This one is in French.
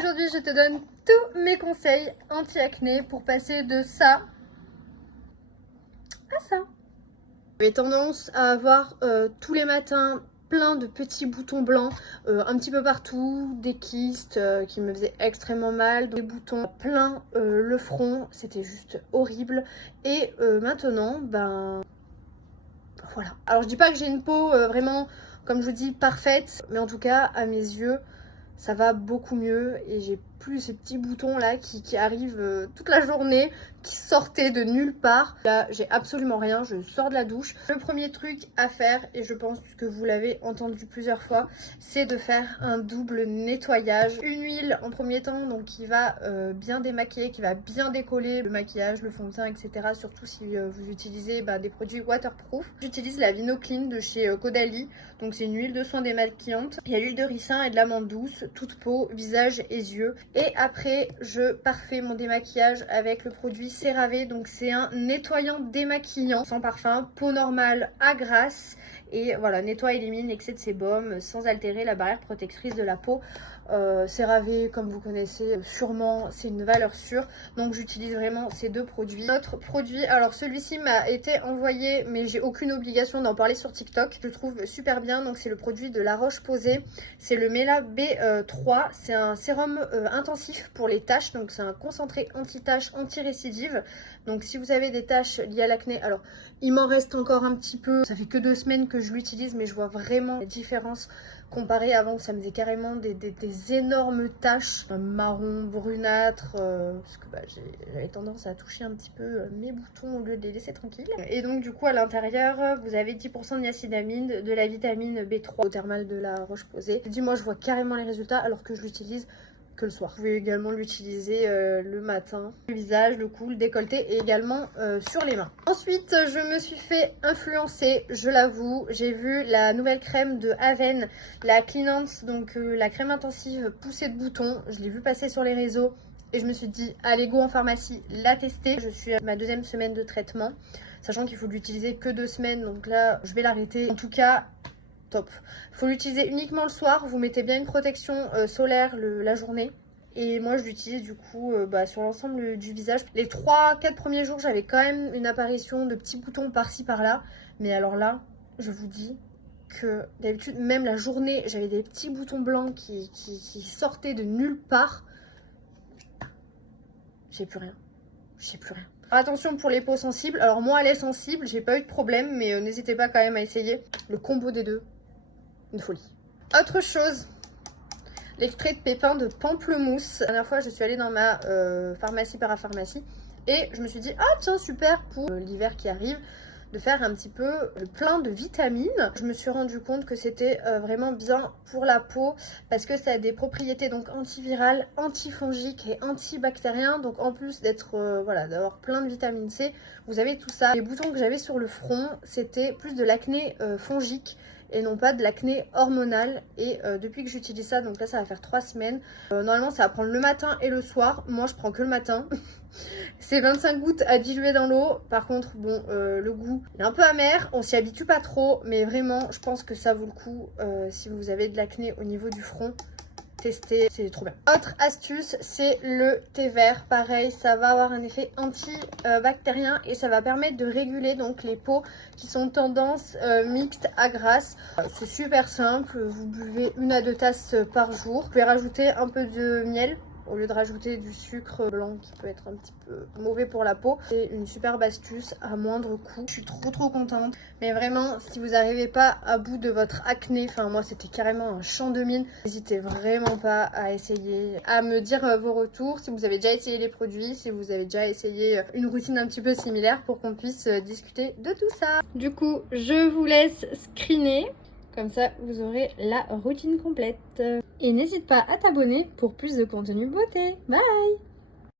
Aujourd'hui, je te donne tous mes conseils anti-acné pour passer de ça à ça. J'avais tendance à avoir tous les matins plein de petits boutons blancs un petit peu partout, des kystes qui me faisaient extrêmement mal, des boutons plein le front, c'était juste horrible. Et maintenant, ben voilà. Alors je dis pas que j'ai une peau vraiment, comme je vous dis, parfaite, mais en tout cas à mes yeux ça va beaucoup mieux et j'ai plus ces petits boutons là qui arrivent toute la journée, qui sortaient de nulle part. Là j'ai absolument rien, je sors de la douche. Le premier truc à faire, et je pense que vous l'avez entendu plusieurs fois, c'est de faire un double nettoyage. Une huile en premier temps, donc qui va bien démaquiller, qui va bien décoller le maquillage, le fond de teint, etc. Surtout si vous utilisez des produits waterproof. J'utilise la Vinoclean de chez Caudalie, donc c'est une huile de soin démaquillante. Il y a l'huile de ricin et de l'amande douce, toute peau, visage et yeux. Et après, je parfais mon démaquillage avec le produit CeraVe. Donc c'est un nettoyant démaquillant sans parfum, peau normale à grasse. Et voilà, nettoie, élimine excès de sébum sans altérer la barrière protectrice de la peau. CeraVe, comme vous connaissez sûrement, c'est une valeur sûre. Donc j'utilise vraiment ces deux produits. Notre produit, alors celui-ci m'a été envoyé, mais j'ai aucune obligation d'en parler sur TikTok. Je le trouve super bien. Donc c'est le produit de La Roche-Posay. C'est le Mela B3. C'est un sérum intensif pour les taches. Donc c'est un concentré anti-taches, anti-récidive. Donc si vous avez des taches liées à l'acné, alors il m'en reste encore un petit peu. Ça fait que 2 semaines que je l'utilise, mais je vois vraiment la différence comparé avant où ça me faisait carrément des énormes taches marron, brunâtres, parce que j'avais tendance à toucher un petit peu mes boutons au lieu de les laisser tranquilles. Et donc du coup à l'intérieur vous avez 10% de niacinamide, de la vitamine B3 au thermal de La Roche-Posay. Dis-moi, je vois carrément les résultats alors que je l'utilise que le soir. Vous pouvez également l'utiliser le matin, le visage, le cou, le décolleté et également sur les mains. Ensuite, je me suis fait influencer, je l'avoue. J'ai vu la nouvelle crème de Aven, la Cleanance, donc la crème intensive poussée de boutons. Je l'ai vu passer sur les réseaux et je me suis dit, allez go en pharmacie, la tester. Je suis à ma 2e semaine de traitement, sachant qu'il faut l'utiliser que 2 semaines, donc là je vais l'arrêter. En tout cas, top. Il faut l'utiliser uniquement le soir. Vous mettez bien une protection solaire la journée. Et moi je l'utilise du coup sur l'ensemble du visage. Les 3-4 premiers jours j'avais quand même une apparition de petits boutons par-ci par-là. Mais alors là, je vous dis que d'habitude même la journée j'avais des petits boutons blancs qui sortaient de nulle part. J'ai plus rien. J'ai plus rien. Attention pour les peaux sensibles. Alors moi elle est sensible, j'ai pas eu de problème. Mais n'hésitez pas quand même à essayer. Le combo des deux, une folie. Autre chose, l'extrait de pépins de pamplemousse. La dernière fois, je suis allée dans ma pharmacie parapharmacie et je me suis dit, ah tiens, super pour l'hiver qui arrive, de faire un petit peu le plein de vitamines. Je me suis rendu compte que c'était vraiment bien pour la peau parce que ça a des propriétés donc antivirales, antifongiques et antibactériens. Donc en plus d'être d'avoir plein de vitamine C, vous avez tout ça. Les boutons que j'avais sur le front, c'était plus de l'acné fongique et non pas de l'acné hormonal. Et depuis que j'utilise ça, donc là ça va faire 3 semaines, normalement ça va prendre le matin et le soir. Moi je prends que le matin. C'est 25 gouttes à diluer dans l'eau. Par contre bon, le goût est un peu amer, on s'y habitue pas trop, mais vraiment je pense que ça vaut le coup si vous avez de l'acné au niveau du front. Tester, c'est trop bien. Autre astuce, c'est le thé vert. Pareil, ça va avoir un effet antibactérien et ça va permettre de réguler donc les peaux qui sont tendance mixte à grasse. C'est super simple, vous buvez 1 à 2 tasses par jour. Vous pouvez rajouter un peu de miel au lieu de rajouter du sucre blanc qui peut être un petit peu mauvais pour la peau. C'est une superbe astuce à moindre coût. Je suis trop contente. Mais vraiment, si vous n'arrivez pas à bout de votre acné, enfin moi c'était carrément un champ de mine, n'hésitez vraiment pas à essayer, à me dire vos retours, si vous avez déjà essayé les produits, si vous avez déjà essayé une routine un petit peu similaire pour qu'on puisse discuter de tout ça. Du coup, je vous laisse screener. Comme ça, vous aurez la routine complète. Et n'hésite pas à t'abonner pour plus de contenu beauté. Bye!